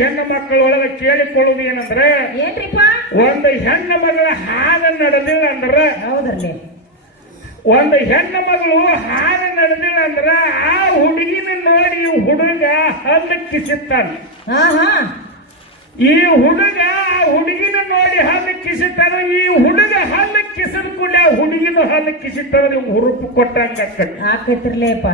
ಹೆಣ್ಣು ಮಕ್ಕಳೊಳಗೆ ಕೇಳಿಕೊಳ್ಳುವುದು ಏನಂದ್ರೆ ಒಂದು ಹೆಣ್ಣು ಮಗಳ ಹಾಲ ನಡೆದಿಲ್ಲ ಅಂದ್ರ ಒಂದು ಹೆಣ್ಣು ಮಗಳು ಹಾಲ ನಡೆದಿಲ್ಲ ಅಂದ್ರ ಆ ಹುಡುಗಿನ ನೋಡಿ ಹುಡುಗ ಹಲ್ಲು ಕಿಸಿತಾನ. ಈ ಹುಡುಗ ಆ ಹುಡುಗಿನ ನೋಡಿ ಹಲ್ಲು ಕಿಸಿತಾನ. ಈ ಹುಡುಗ ಹಲ್ಲು ಕಿಸಿದ ಕೂಡ ಹುಡುಗಿನ ಹಲ್ಲು ಕಿಸಿತಾನ. ನೀವು ಹುರುಪು ಕೊಟ್ಟಂಗ ಆಕೈತಿರ್ಲೇಪ.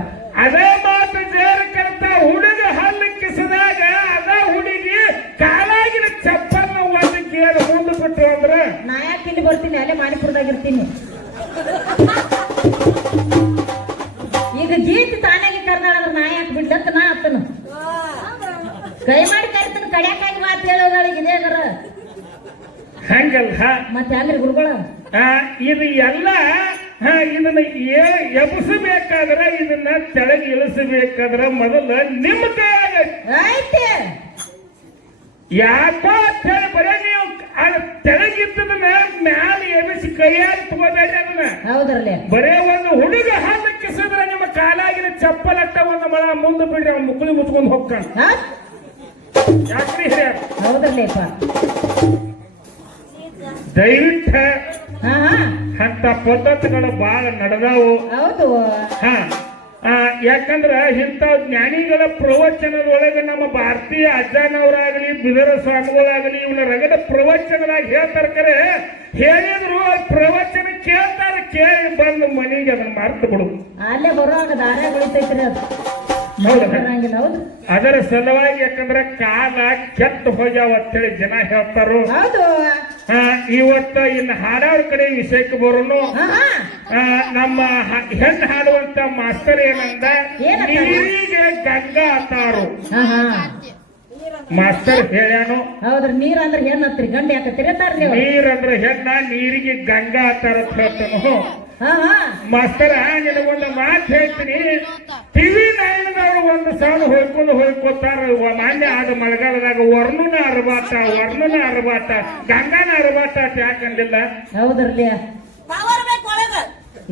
ಅದೇ ಮಾತು ಜೇರ ಕರ್ತ ಹುಡುಗ ಹಲ್ಲು ಕಿಸಿದಾಗ ಅದ ಹುಡುಗಿ ಕಾಲಾಗಿನ ಚಪ್ಪಲ್ನ ಒಂದು ಕೇಳಿ ಮುಂದೆ ಬಿಟ್ಟು ಅಂದ್ರ ನಾ ಯಾಕೆ ಇಲ್ಲಿ ಬರ್ತೀನಿ, ಅಲ್ಲೇ ಮಾಣಿಪುರದಾಗಿರ್ತೀನಿ. ಈಗ ಗೀತ್ ತಾನಾಗಿ ಕರ್ನಾಳ ಅಂದ್ರೆ ನಾ ಯಾಕೆ ಬಿಡ್ಲತ್ತ ನಾ ಅತ್ತನು ಕೈ ಮಾಡಿ ಕರಿತನ ಕಡ್ಯಾಕಾಗಿ ಮಾತು ಹೇಳೋಗಳಿಗೆ ಇದೇ ಅದರ ಹಂಗಲ್ಲ. ಮತ್ತೆ ಹಂಗ್ರಿ ಗುರುಗಳ ಇದು ಎಲ್ಲ ಇದನ್ನ ಎಬ್ಸಬೇಕಾದ್ರ ಇದನ್ನ ತೆಳಗೆ ಇಳಿಸಬೇಕಾದ್ರ ಮೊದಲ ನಿಮ್ಮ ಕೈಯಾಗ ಐತೆ. ಯಾಕೋ ಬರೀ ನೀವು ತೆಳಗಿದ್ದದ ಮ್ಯಾಲ ಎಬಿಸಿ ಕೈಯಾಗ ತಗೋಬೇಡ್ರಿ ಅದನ್ನ. ಹೌದ್ರಲ್ಲೇ ಬರೇ ಒಂದು ಹುಡುಗ ಹಾಲು ಕಿಸಿದ್ರೆ ನಿಮ್ಮ ಕಾಲಾಗಿನ ಚಪ್ಪಲ್ ಅಟ್ಟ ಒಂದು ಮಳ ಮುಂದೆ ಬಿಡ್ರಿ ಅವ್ನ ಮುಕ್ಕಳಿ ಮುಚ್ಕೊಂಡು ಹೋಗ್ತಾನ. ಯಾಕ್ರಿ ಹಿರಿಯರ್? ಹೌದ್ರಲ್ಲೇಪ. ದಯವಿಟ್ಟ ಅಂತ ಪದ್ಧತಿಗಳು ಬಹಳ ನಡೆದಾವು. ಹೌದು. ಯಾಕಂದ್ರ ಇಂಥ ಜ್ಞಾನಿಗಳ ಪ್ರವಚನದೊಳಗೆ ನಮ್ಮ ಭಾರತೀಯ ಅಜ್ಜನವರಾಗಲಿ ಬಿದರ ಸ್ವಾಮಿಗಳಾಗಲಿ ಇವನ ರಗಡ ಪ್ರವಚನದಾಗ ಹೇಳ್ತಾರೆ. ಕರೆ ಹೇಳಿದ್ರು ಪ್ರವಚನ ಕೇಳ್ತಾರೆ, ಕೇಳಿ ಬಂದು ಮನೆಗೆ ಅದನ್ನ ಮಾರ್ತು ಬಿಡುದು. ಅಲ್ಲೇ ಬರುವಾಗ ದಾರ ಬೆಳಿತೈತ್ರಿ ಅದು. ಹೌದು. ಅದರ ಸಲುವಾಗಿ ಯಾಕಂದ್ರೆ ಕಾಲ ಕೆಟ್ಟ ಹೋಗ್ಯಾವ ಅಂತೇಳಿ ಜನ ಹೇಳ್ತಾರು. ಹೌದು. ಇವತ್ತ ಇನ್ನು ಹಾಡೋರ್ ಕಡೆ ವಿಷಯಕ್ಕೆ ಬರೋನು. ನಮ್ಮ ಹೆಣ್ಣು ಹಾಡುವಂತ ಮಾಸ್ತರ್ ಏನಂದ, ನೀರಿಗೆ ಗಂಗಾ ಅತ್ತಾರು ಮಾಸ್ತರ್ ಹೇಳ್ಯಾನು. ಹೌದ್ರಿ. ನೀರ್ ಅಂದ್ರೆ ಹೆಣ್ಣು ಹತ್ರಿ, ಗಂಡ ಯಾಕೆ ತಿರುತ್ತಾರ್ರಿ? ನೀರಂದ್ರೆ ಹೆಣ್ಣ, ನೀರಿಗೆ ಗಂಗಾ ಅತ್ತಾರ ಅಂತ ಹೇಳ್ತಾನು ಮಾಸ್ತರ. ನಿನಗೊಂದು ಮಾತು ಹೇಳ್ತೀನಿ. ಟಿವಿ ನೈನದವ್ರು ಒಂದು ಸಾಲು ಹೋಯ್ಕೋತಾರ. ಮಾನ್ಯ ಆದ ಮಳೆಗಾಲದಾಗ ವರ್ಣನ ಅರಬಾಟ ಗಂಗಾನ ಅರಬಾಟ ಅಂತ ಯಾಕಂದಿಲ್ಲ? ಹೌದ್ರಲ್ಲ.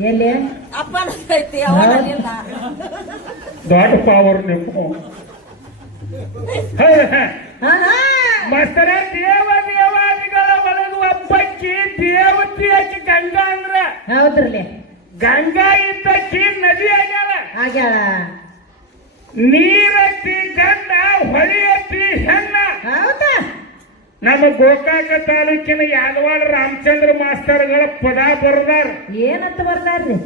ಎಲ್ಲಿ ದೊಡ್ಡ ಪಾವರ್ ನೀವು ಮಾಸ್ತರ. ದೇವಾದಿಗಳ ಒಳಗ ಒಬ್ಬಕ್ಕಿ ದೇವತಿ ಆಕಿ ಗಂಗಾ ಅಂದ್ರ. ಹೌದ್ರಲ್ಲ. ಗಂಗಾ ಇದ್ದಕ್ಕಿ ನದಿ ಆಗ್ಯಾಳ. ಆಗ್ಯಾಳ. ನೀರತ್ತಿ ಗಂಡ ಹೊಳಿ ಎತ್ತಿ ಹೆಣ್ಣ. ಹೌದಾ ನಮ್ಮ ಗೋಕಾಕ ತಾಲೂಕಿನ ಯಾದವಾಡ ರಾಮಚಂದ್ರ ಮಾಸ್ತರ್ಗಳ ಪದ ಬರದಾರ. ಏನಂತ ಬರ್ದಾರ್ರಿ?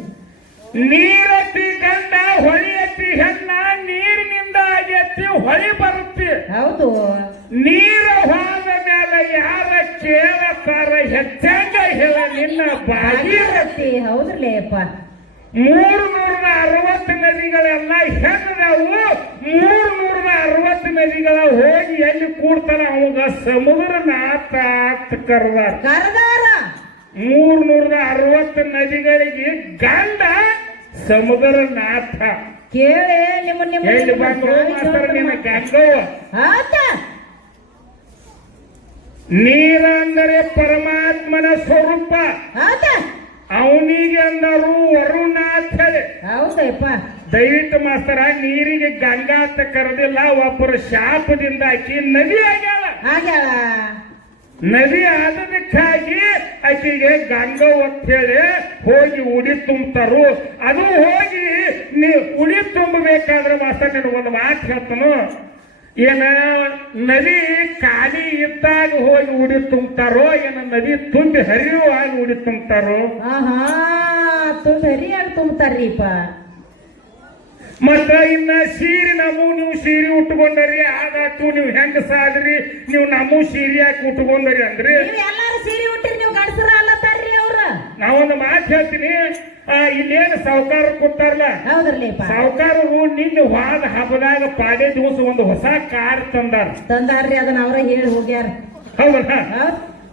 ನೀರತ್ತಿ ಗಂಡ ಹೊಳಿ ಎತ್ತಿ ಹೆಣ್ಣ, ನೀರಿನಿಂದ ಎತ್ತಿ ಹೊಳಿ ಬರುತ್ತೆ. ಹೌದು. ನೀರ ಹೋದ ಮೇಲೆ ಯಾರ ಕೇಳತಾರ ಹೆಚ್ಚಂಗ ಹೇಳ ನಿನ್ನ ಭಾಗೀರಥಿ. ಹೌದ್ರಲೇಪ್ಪ. 360 ನದಿಗಳೆಲ್ಲ ಹೆಣ್ಣದವು. 360 ನದಿಗಳ ಹೋಗಿ ಎಲ್ಲಿ ಕೂಡ್ತಾನ ಅವಾಗ ಸಮುದ್ರನಾಥ ಅಂತ ಕರ್ದಾರ. 360 ನದಿಗಳಿಗೆ ಗಂಡ ಸಮುದ್ರನಾಥ. ಕೇಳಿ ನಿಮ್ಮ ಎಲ್ಲಿ ಬಂದ್ರು ಮಾಸ್ತರ ನಿನ್ನ ಗಂಗವ್ವ. ನೀರ ಅಂದರೆ ಪರಮಾತ್ಮನ ಸ್ವರೂಪ. ಅವನಿಗೆ ಅಂದರು ವರುಣ ಅಂತ ಹೇಳಿ. ಹೌದಪ್ಪ. ದಯವಿಟ್ಟು ಮಾಸ್ತರ ನೀರಿಗೆ ಗಂಗಾ ಅಂತ ಕರೆದಿಲ್ಲ, ಒಬ್ಬರು ಶಾಪದಿಂದ ಆಕಿ ನದಿ ಆಗ್ಯಾಳ. ನದಿ ಆದದಕ್ಕಾಗಿ ಆಕೆಗೆ ಗಂಗಾ ಅಂತ ಹೇಳಿ ಹೋಗಿ ಉಡಿ ತುಂಬ್ತಾರು. ಅದು ಹೋಗಿ ಉಡಿ ತುಂಬಬೇಕಾದ್ರೆ ಮಾಸ್ತರ ನಿನಗೆ ಒಂದು ಮಾತು ಹೇಳ್ತಾನು. ಏನ ನದಿ ಖಾಲಿ ಇದ್ದಾಗ ಹೋಗಿ ಉಡಿ ತುಂಬ್ತಾರೋ, ಏನ ನದಿ ತುಂಬಿ ಹರಿಯುವಾಗ ಉಡಿ ತುಂಬ್ತಾರೋ? ತುಂಬಿ ಹರಿಯಾಗಿ ತುಂಬ್ತಾರ್ರಿಪ್ಪ. ಮತ್ತ ಇನ್ನ ಸೀರೆ ನೀವು ಸೀರೆ ಉಟ್ಕೊಂಡರಿ, ಆದಾತು ನೀವು ಹೆಂಗಸಾದ್ರಿ, ನೀವು ನಮ್ಮ ಸೀರೆ ಯಾಕೆ ಉಟ್ಕೊಂಡರಿ ಅಂದ್ರೆ ಎಲ್ಲಾರು ಸೀರೆ ಉಟ್ಟಿರಿ, ನೀವು ಗಂಡಸರ ಅಲ್ಲತ್ತಾರ್ರಿ ಅವ್ರ. ನಾವೊಂದು ಮಾತು ಹೇಳ್ತೀನಿ. ಇಲ್ಲೇನು ಸಾವುಕಾರ ಕೊಟ್ಟಾರಲ್ಲ, ಸಾವುಕಾರರು ನಿನ್ನೆ ವಾದ ಹಬ್ಬದಾಗ ಪಾಡೆ ದಿವಸ ಒಂದು ಹೊಸ ಕಾರ್ ತಂದಾರ್ರಿ. ಅದನ್ನ ಅವರ ಹೇಳಿ ಹೋಗ್ಯಾರ. ಹೌದಾ?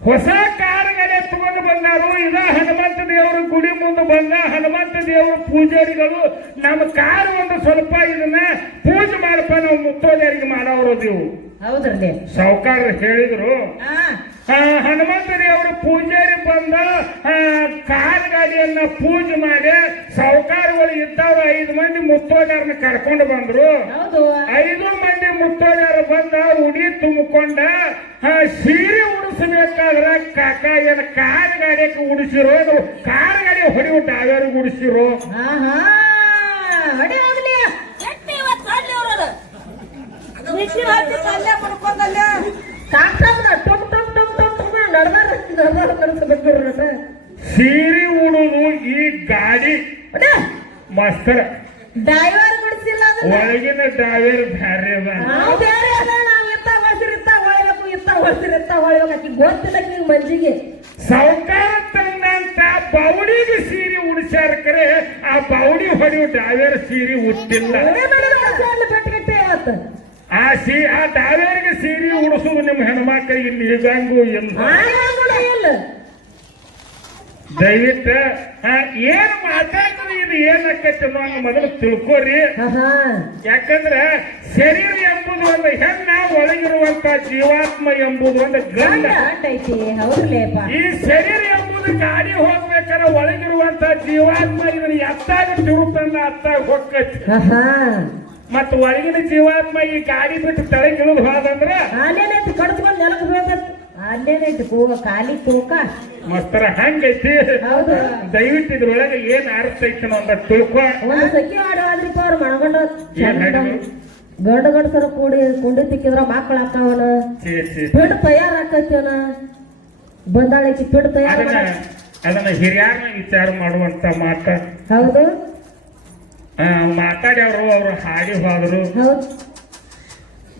ಹೊಸ ಕಾರುಗಳೇ ತಗೊಂಡು ಬಂದಾರು. ಇದ ಹನುಮಂತ ದೇವರ ಗುಡಿ ಮುಂದೆ ಬಂದ ಹನುಮಂತ ದೇವರ ಪೂಜಾರಿಗಳು ನಮ್ಮ ಕಾರು ಒಂದು ಸ್ವಲ್ಪ ಇದನ್ನ ಪೂಜೆ ಮಾಡಪ್ಪ, ನಾವು ಮುತ್ತೋಜಾರಿಗೆ ಮಾಡೋರು ನೀವು. ಹೌದ್ರಲ್ಲಿ ಸಾವುಕಾರ ಹೇಳಿದ್ರು. ಹನುಮಂತ ದೇವರ ಪೂಜಾರಿ ಬಂದ ಕಾರ್ ಗಾಡಿಯನ್ನ ಪೂಜೆ ಮಾಡಿ ಸಾವುಕಾರಗಳು ಇದ್ದವ್ರು 5 ಮಂದಿ ಮುತ್ತೋಜಾರನ್ನ ಕರ್ಕೊಂಡು ಬಂದ್ರು. 5 ಮಂದಿ ಮುತ್ತೋಜಾರ ಬಂದ ಉಡಿ ತುಂಬಿಕೊಂಡ ಸೀರೆ ಉಡಿಸಬೇಕಾದ್ರ ಕಾಕ ಏನ ಕಾರ್ ಗಾಡಿಯಕ್ಕೆ ಉಡಿಸಿರೋ, ಕಾರ್ ಗಾಡಿ ಹೊಡಿ ಡ್ರೈವರ್ಗೆ ಉಡಿಸಿರೋ? ಸೀರೆ ಉಡುದು ಈ ಗಾಡಿ ಮಾಸ್ತರ ಡ್ರೈವರ್ ಗುಡಿಸಿಲ್ಲ, ಒಳಗಿನ ಡ್ರೈವರ್ ಬ್ಯಾರೆ ಮಂಜಿಗೆ ಸಾವುಕಾರ ತಂದಂತ ಬೌಡಿಗೆ ಸೀರೆ ಉಡಿಸ್ಯಾರ. ಕರೆ ಆ ಬೌಡಿ ಹೊಡೆಯುವ ಡ್ರೈವರ್ ಸೀರೆ ಉಟ್ಟಿಲ್ಲ. ಆ ಡ್ರೈವರ್ಗೆ ಸೀರೆ ಉಡಿಸೋದು ನಿಮ್ಮ ಹೆಣ್ಮಕ್ಳಿಗೆ ಇಲ್ಲಿ ಹೇಗಂಗು ಇಲ್ಲ. ದಯವಿಟ್ಟು ಏನ್ ಮಾತಾಡ್ತಾರೆ ಇದು ಏನಕ್ಕೈತೆ ಅನ್ನೋ ಮೊದಲು ತಿಳ್ಕೋರಿ. ಯಾಕಂದ್ರ ಶರೀರ ಎಂಬುದು ಒಂದು ಹೆಣ್ಣ, ಒಳಗಿರುವಂತ ಜೀವಾತ್ಮ ಎಂಬುದು ಒಂದು ಗಂಡ. ಈ ಶರೀರ ಎಂಬುದು ಗಾಡಿ ಹೋಗ್ಬೇಕಾದ್ರೆ ಒಳಗಿರುವಂತ ಜೀವಾತ್ಮ ಇದನ್ನ ಎತ್ತಾಗ ತಿರುತ್ತನ್ನ ಅತ್ತಾಗ ಹೋಗ್ತೈತಿ. ಮತ್ತ ಒಳಗಿನ ಜೀವಾತ್ಮ ಈ ಗಾಡಿ ಬಿಟ್ಟು ತೆಳಗಿಳಿದು ಹೋದಂದ್ರ ಖಾಲಿ ತೂಕ ಮಸ್ತರ ಹಂಗೈತಿ. ದಯವಿಟ್ಟು ಇದ್ರೊಳಗೆ ಏನ್ ಅರ್ಥ ಐತಿ ಅಂತ ತಿಳ್ಕೊ. ಸಖಿ ಆಡೋದ್ರಿಪ್ಪ ಅವ್ರು ಮಣಗೊಂಡ ಗಂಡ ಗಂಡಸರ ಕುಂಡಿ ತಿಕ್ಕಿದ್ರ ಮಕ್ಕಳ ಹಾಕವನ ಪಿಡ್ ತಯಾರ ಹಾಕತ್ತೇನ ಬಂದಾಳಕಿ ಪಿಡ್ ತಯಾರ. ಅದನ್ನ ಹಿರಿಯರ್ನ ವಿಚಾರ ಮಾಡುವಂತ ಮಾತ. ಹೌದು. ಮಾತಾಡಿ ಅವರು ಹಾಡಿ ಹೋದ್ರು.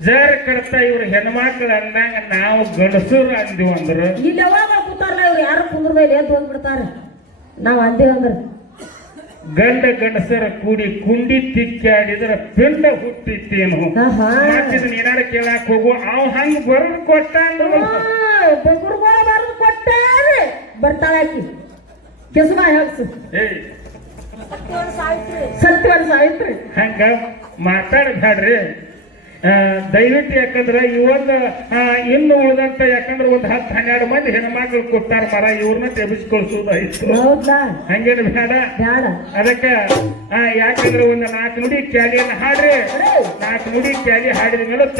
ಜರ ಕಡ್ತ ಇವ್ರು ಹೆಣ್ಮಕ್ಳು ಅಂದಂಗ ನಾವು ಗಂಡಸರು ಅಂದಿವ್ ಅಂದ್ರು. ಇಲ್ಲಿ ಯಾವಾಗ ಕೂತಾರಲ್ಲ ಇವ್ರು ಯಾರು ಕುಂದ್ರ ಮೇಲೆ ಎದ್ದು ಹೋಗ್ಬಿಡ್ತಾರೆ. ನಾವ್ ಅಂದೇವ್ ಅಂದ್ರ ಗಂಡ ಗಂಡಸರ ಕೂಡಿ ಕುಂಡಿ ತಿಕ್ಕಾಡಿದ್ರ ಪಿಂಡ ಹುಟ್ಟಿತ್ತೇನು. ಇದನ್ನ ಏನಾರ ಕೇಳಾಕ್ ಹೋಗು. ಅವ್ ಹಂಗ ಬರದ್ ಕೊಟ್ಟ ಬರದ್ ಕೊಟ್ಟಾರೆ ಬರ್ತಾಳಾಕಿ ಕೆಸಮ ಹೇಳ್ಸು ಸತ್ಯವಾದ ಸಾಯ್ತ್ರಿ. ಹಂಗ ಮಾತಾಡಬೇಡ್ರಿ ದಯವಿಟ್ಟು. ಯಾಕಂದ್ರ ಇವೊಂದು ಇನ್ನು ಉಳಿದಂತ ಯಾಕಂದ್ರ ಒಂದ್ 10-12 ಮಂದಿ ಹೆಣ್ಮಕ್ಳು ಕೊಟ್ಟಾರ ಮರ, ಇವ್ರನ್ನ ತೆಬಿಸ್ಕೊಳ್ಸೋದು ಐತು. ಹಂಗೇನು ಬೇಡ. ಅದಕ್ಕ ಯಾಕಂದ್ರೆ ಒಂದು 4 ನುಡಿ ಕ್ಯಾಲಿಯನ್ನ ಹಾಡ್ರಿ. 4 ನುಡಿ ಕ್ಯಾಲಿ ಹಾಡಿದ ಮೇಲತ್ತ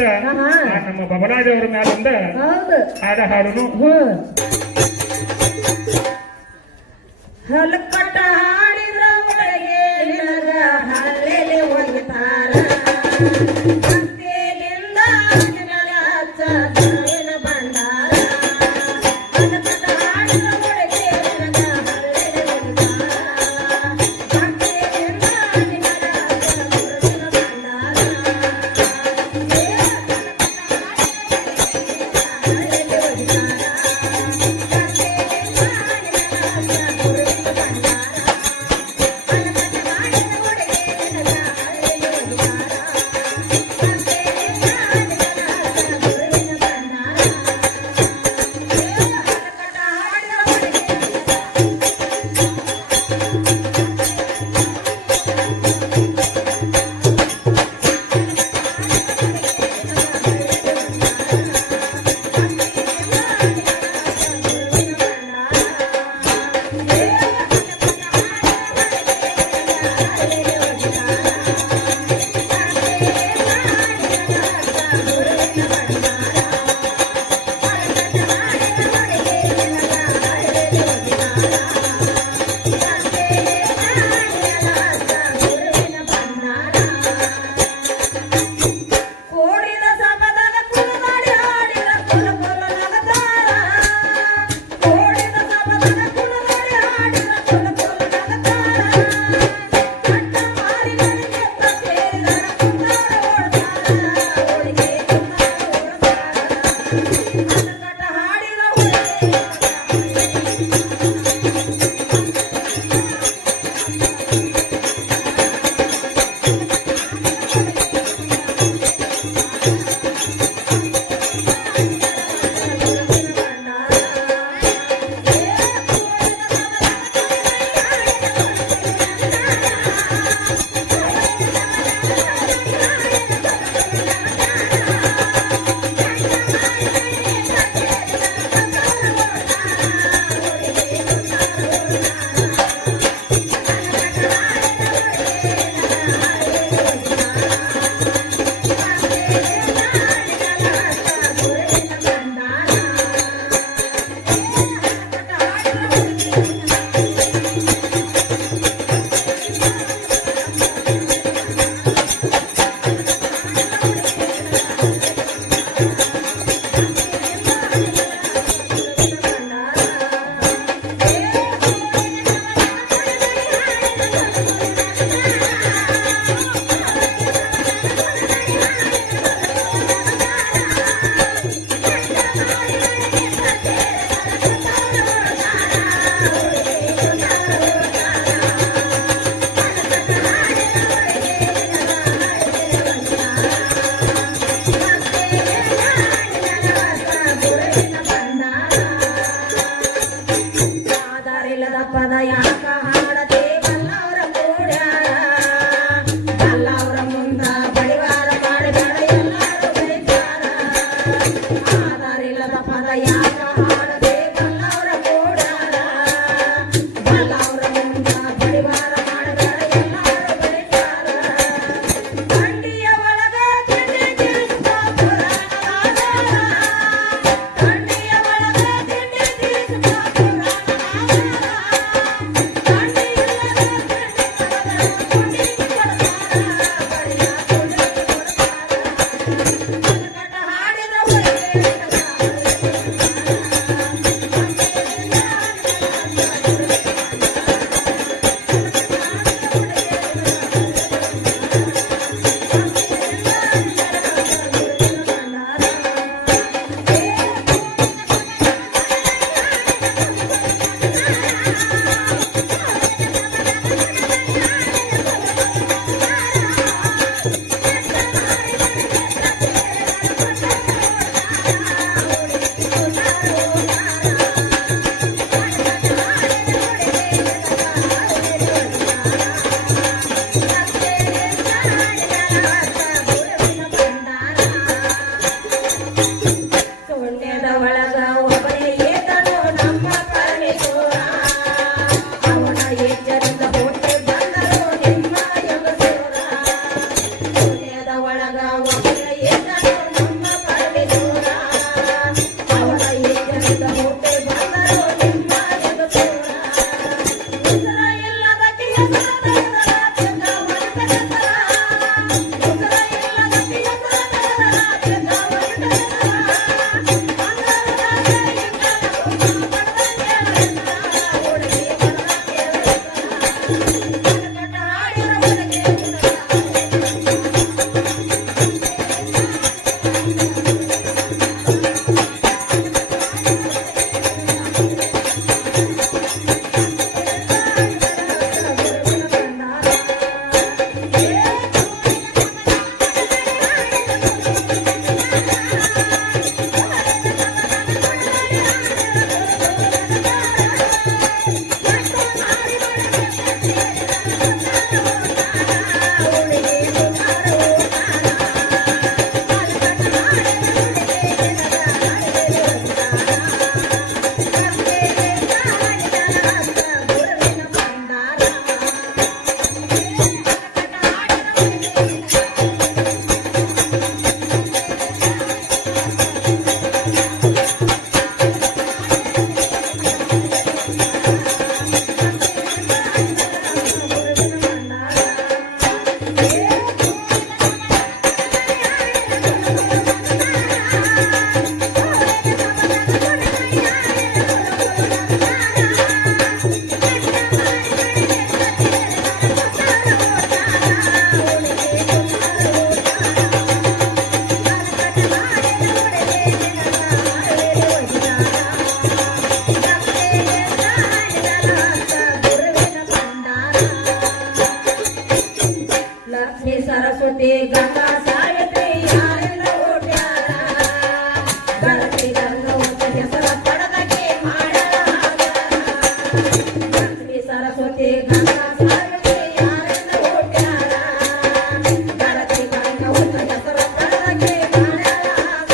ನಮ್ಮ ಬಬಲಾದೇವ್ರ ಮ್ಯಾಲಿಂದ ಹಾಡ ಹಾಡುನು. ಹಲಕಟ್ಟ ಹಾಡಿದ್ರ ಒಳಗೆ ಹಲ್ಲೆಲೆ ಒಯ್ತಾರ. ಲಕ್ಷ್ಮೀ ಸರಸ್ವತಿ ಗಂಗಾ ಸಾವಿತ್ರಿ ಯಾರೆಲ್ಲ ಓಡ್ಯಾರ ಗಣತಿ ಗಂಗವತ ಹೆಸರ ಪಡದಕ್ಕೆ ಮಾಡಲಾಗ ಲಕ್ಷ್ಮೀ ಸರಸ್ವತಿ ಗಂಗಾ ಸಾವಿತ್ರಿ ಯಾರೆಲ್ಲ ಓಡ್ಯಾರ ಗಣತಿ ಗಂಗವತ ಹೆಸರ ಪಡದಕ್ಕೆ ಮಾಡಲಾಗ